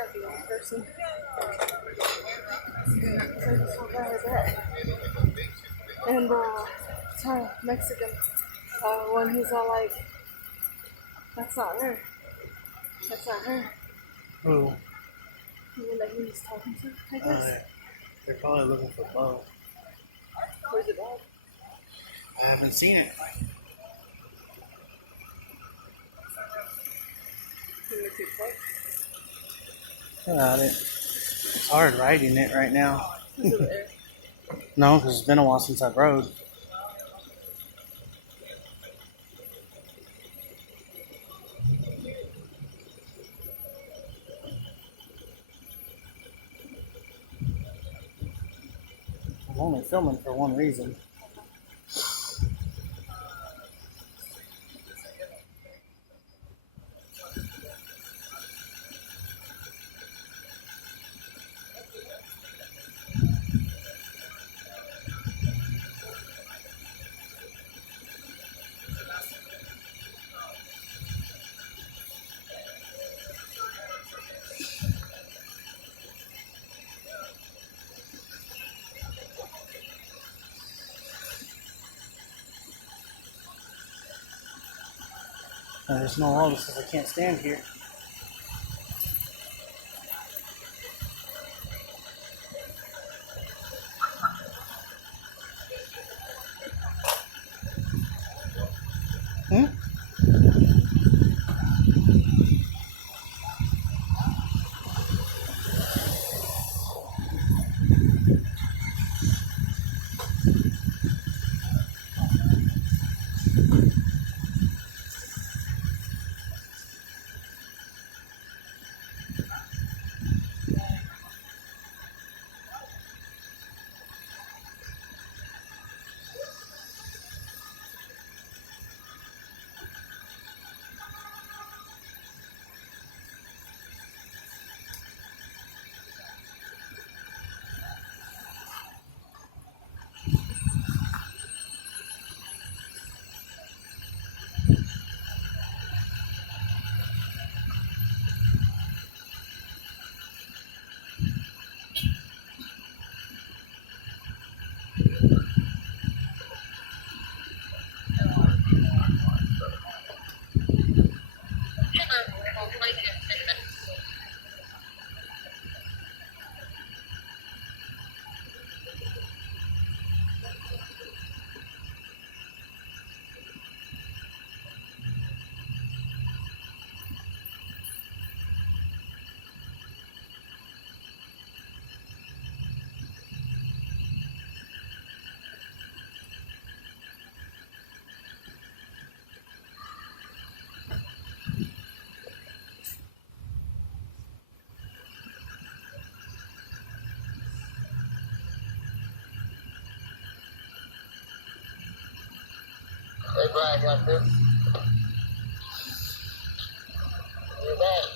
not the only person. I just felt bad at that. And Mexican one, he's all like, "That's not her. That's not her." Who? Who that he was talking to, I guess. They're probably looking for Bo. Where's the dog? I haven't seen it. It's hard riding it right now. Is it there? No, because it's been a while since I've rode. I'm only filming for one reason. There's no law that says I can't stand here. Hey Brian, got this? You're back.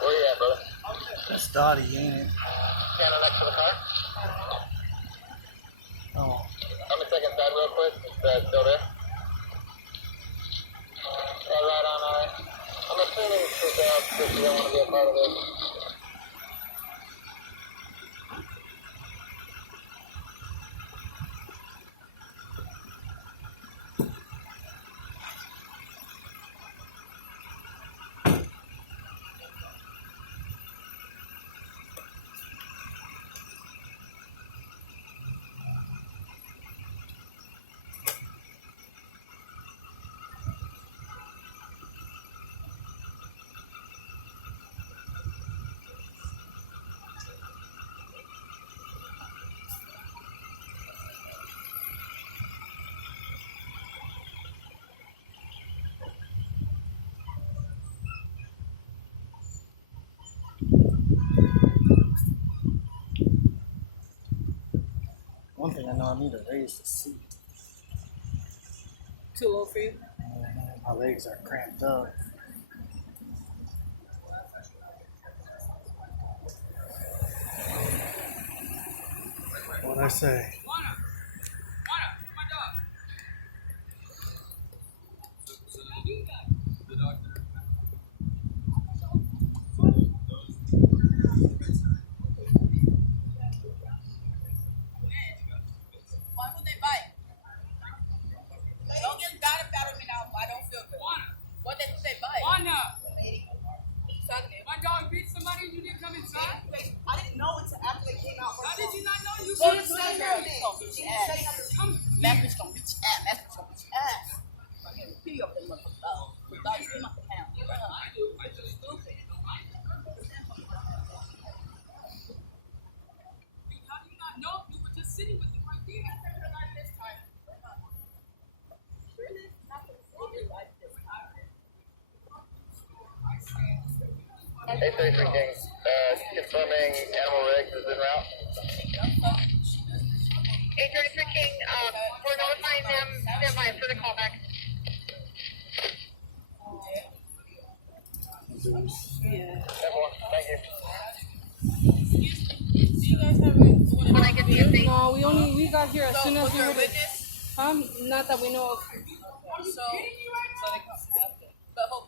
Where you at, brother? It's Dottie, ain't it? Standing next to the car? Oh. Let me take inside real quick. It's still there. Yeah, right on, alright. I'm assuming it's because you don't want to be a part of this. One thing I know, I need to raise the seat. Too low for you? My legs are cramped up. What'd I say? of them up about. Dogs came up the pound. Stupid. How do you not know if you were just sitting with them right there? Not this time. Really? Not this like this time. Hey, 33 King. Confirming animal rigs is en route. 833 King, we're notifying them, stand by for the callback. Everyone, thank you. Do you guys have it? When I get the update. No, we got here as soon as Was we there a were. witness? Not that we know of. So they come after.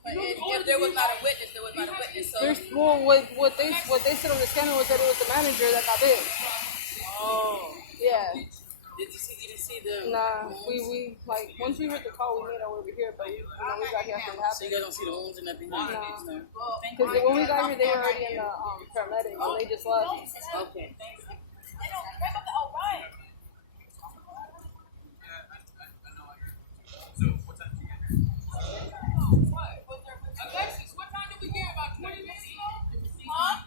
But if there was not a witness, there was not a witness. So There's what they said on the scanner was that it was the manager that got bit. oh, Yeah. did you see the? Nah, we like once we heard the call, we made our way over here, but we got here after it So happened. you guys don't see the wounds and nothing? No. No. Because when we got here, they were already in the paramedics, and they just left. Okay. Alexis, what time did we get? About 20 minutes ago? Huh?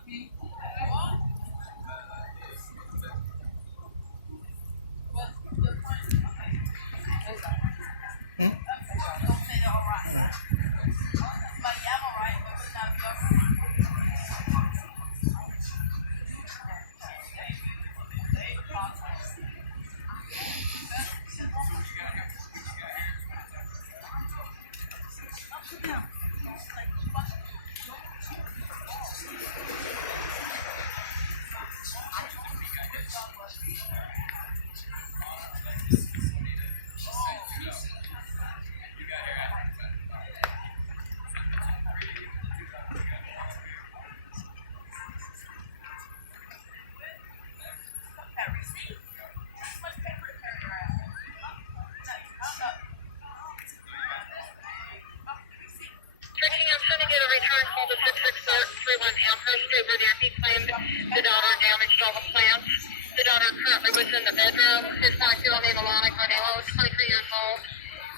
I'm sending you a return call to 6631 Amherst over there. He claimed the daughter damaged all the plants. The daughter currently was in the bedroom. His 5-year-old name Alana Carnello is 23 years old.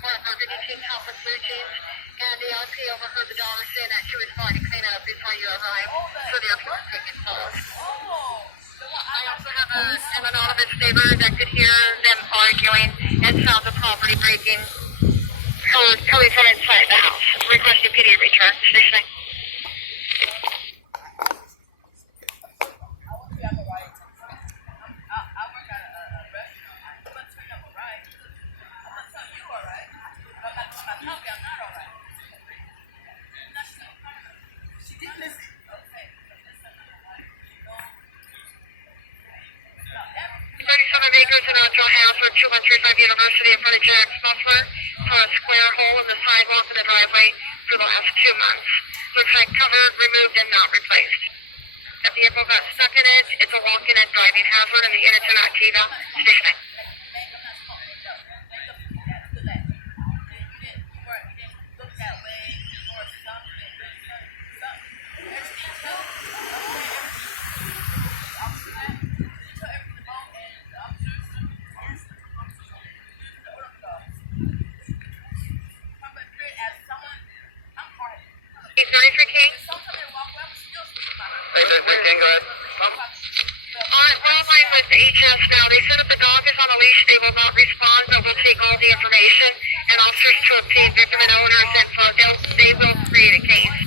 One of our routine helpless routines. And the RP overheard the daughter saying that she was going to clean up before you arrived. So therefore taking photos. I also have an anonymous neighbor that could hear them arguing and sounds of property breaking. Coming from inside the house. Requesting PD return. Station. Acres in outdoor house on 2135 University in front of Jack's Muffler for a square hole in the sidewalk in the driveway for the last 2 months. Looks like covered, removed, and not replaced. The vehicle got stuck in it. It's a walking and driving hazard and the units are not TIVA. Stationing. King, go ahead. We're online with HS now. They said if the dog is on a leash, they will not respond, but we'll take all the information and officers to obtain victim and owner's info. They will create a case.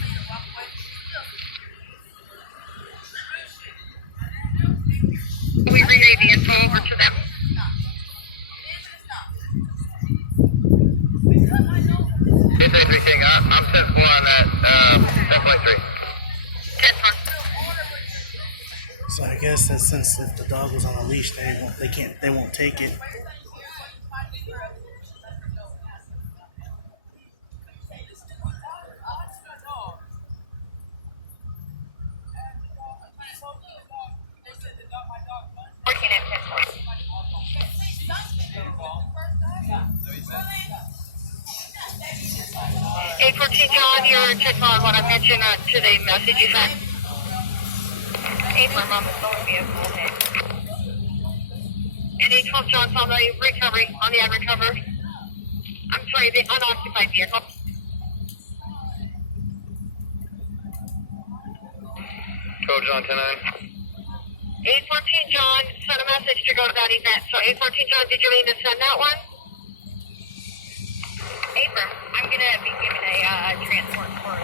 We relay the info over to them. King, I'm 10-4 on that 10.3. 10-4. So I guess that since if the dog was on a leash, they won't take it. Working at 10-4. 814 John, you're checking on what I mentioned to the message you sent. 8 Mom, it's going to be a full day. And 812 John's on the recovery, on the unrecovered. I'm sorry, the unoccupied vehicle. Code John 10-9. 814 John sent a message to go to that event. So 814 John, did you mean to send that one? Abram, I'm going to be given a transport for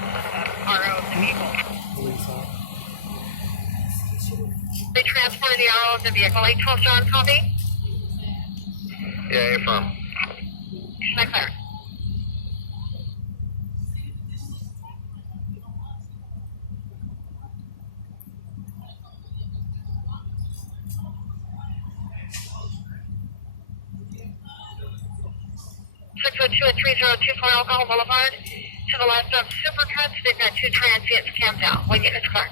RO of the vehicle. They transported the RO of the vehicle. 812 John, copy? Yeah, affirm. Should I clear? Two and 3024 Alcohol Boulevard. To the left of Supercuts, they've got two transients camped out. When units clear.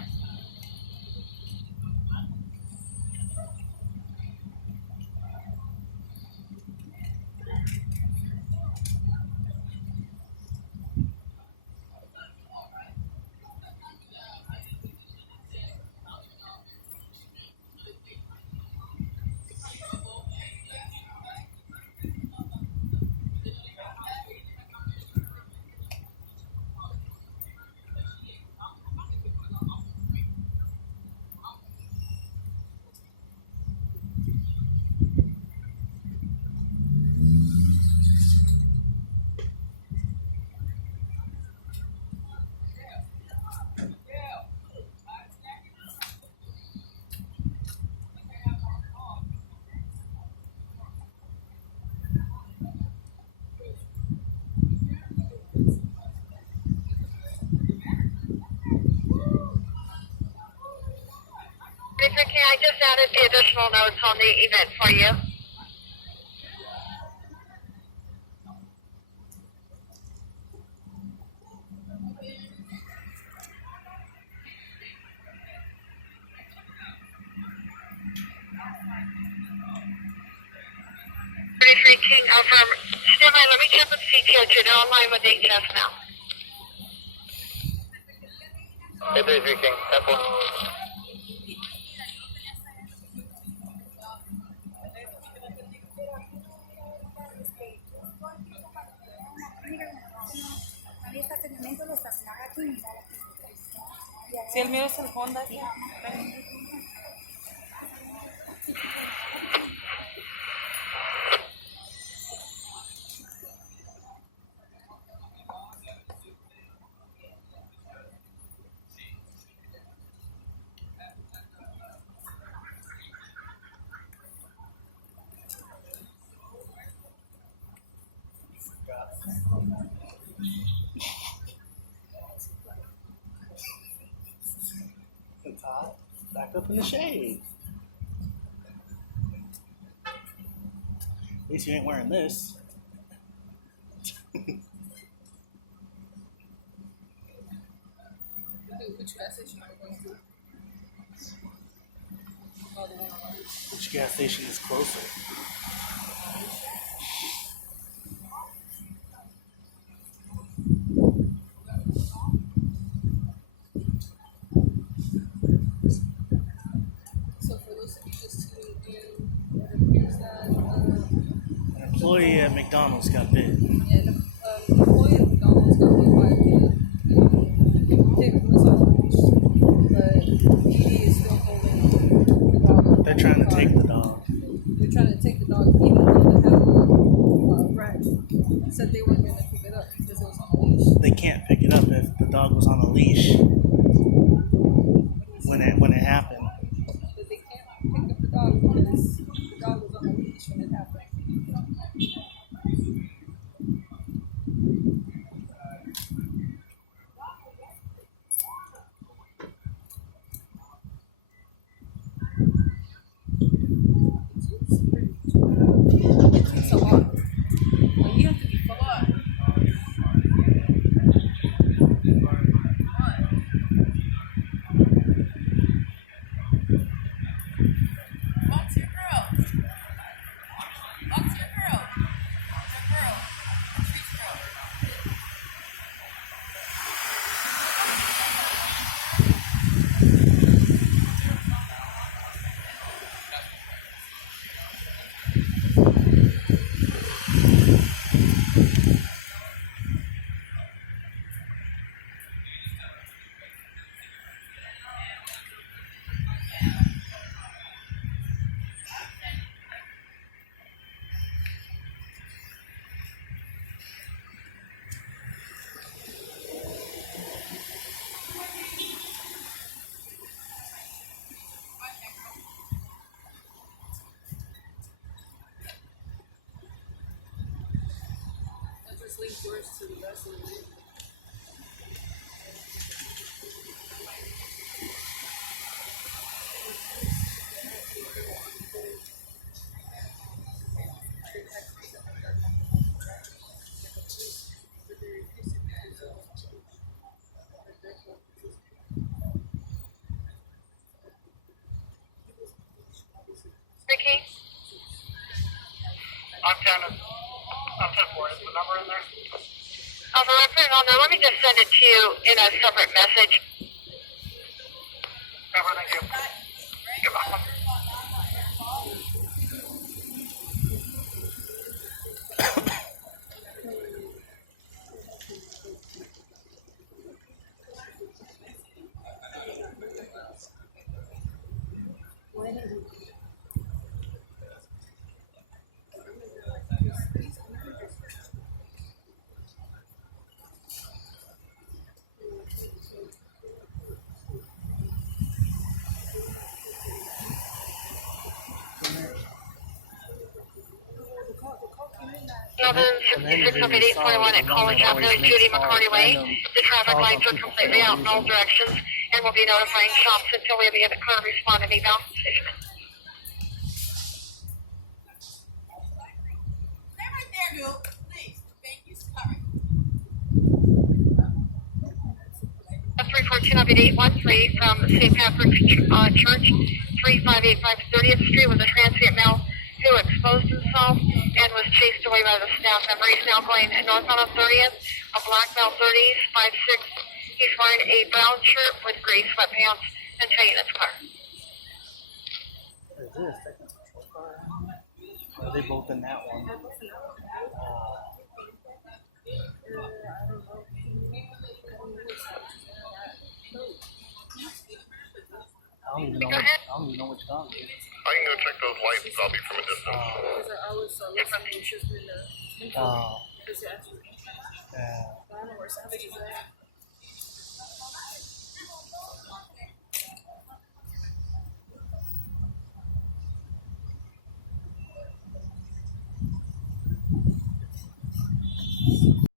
Okay, I just added the additional notes on the event for you. King, stand by, let me check with CTO. They're online with HS now. 833 King, Temple. Si el mío es el Honda, ¿sí? It's hot. Back up in the shade. At least you ain't wearing this. Which gas station are we going to? Oh, the one on the Which gas station is closer? So for those of you just to do, it appears that An employee at McDonald's got bit. an employee at McDonald's got hit by a kid. Kid was unleashed, but he is still holding the dog. They're trying to take the dog. They're trying to take the dog, even though they have a rat. Said they weren't going to pick it up because it was on a leash. They can't pick it up if the dog was on a leash when it happened. But they can't pick up the dog because the dog was on a leash when it happened. It's a lot. Well, you have to be full on. link yours to the rest of the video. Ricky? I'm 10 for it. Is the number in there? If I put it on there, let me just send it to you in a separate message. Cover, thank you. You're welcome. Northern 660841 at College Avenue, Judy McCarty Way. The traffic lights are completely out in all directions and will be notifying shops until we have a car respond and eval decision. Stay right there, dude. Please. Thank you. Sorry. 342 of 813 from St. Patrick's Church, 3585 30th Street with a transient male who exposed himself and was chased away by the staff member. He's now going northbound on 30th, a black Bell 30s, 5'6". He's wearing a brown shirt with gray sweatpants and tight in his car. What is this? Technical control car? Or are they both in that one? I don't even know which dog it is. I can go check those lights. I'll be from a distance. Because I always listening to just in the Oh. because it actually Yeah. I don't know where Savage is at.